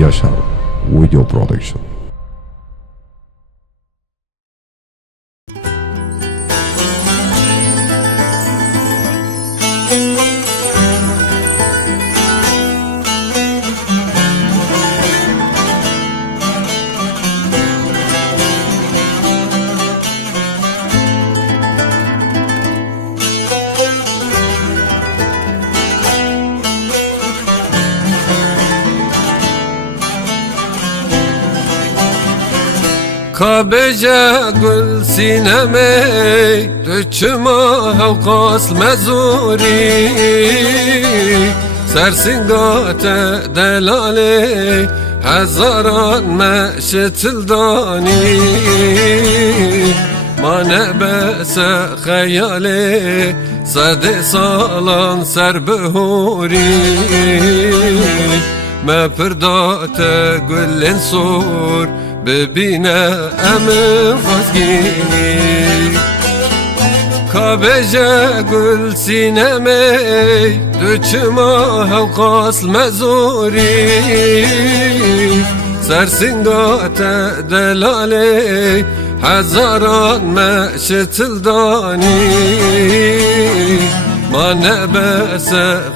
Yaşar Video Production. Kabece gül sineme döçüma havkas mezuri Sersingate delale hezaran meşetildani Mane bese khayale sade salan serbehuri Me pırdate güllen sor ببینه امه فازگینی کابجه گل سینمه دوچما هوقاس مزوری سرسنگات دلاله هزاران مشتلدانی ما نبس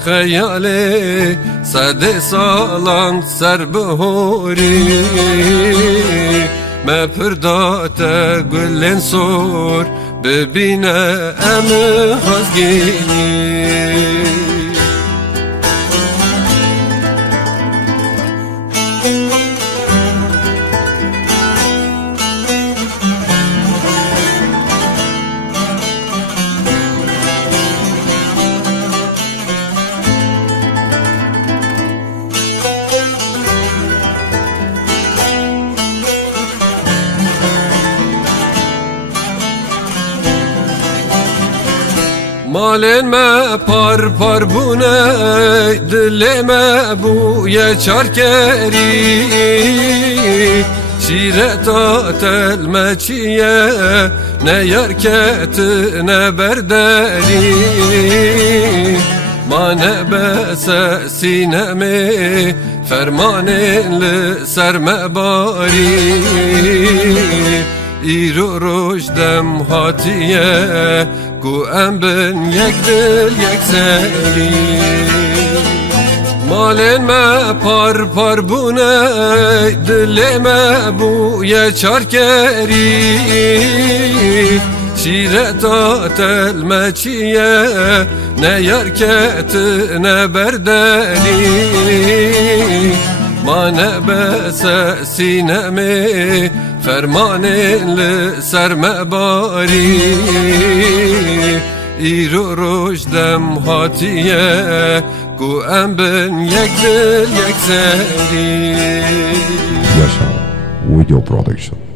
خیاله صد سالان سر بهوری ما پردات گلن سور ببینه ام خازگینی مالن ما پر پر بونه دل ما بوی چارکری شیرتا تلمه چیه نه یارکت نه برداری ما نبس سینمه فرمان لسرم باری ایرو رشدم هاتیه گو ام بن یک دل یک سری مالن ما پر پر بونه دل ما بوی چارکری شیرتا تلمه چیه نه یارکت نه برداری ما نبس سینمه فرمان لسرم باری ایرو رشدم هاتیه گو ام بن یک دل یک سری Yaşar Video Production.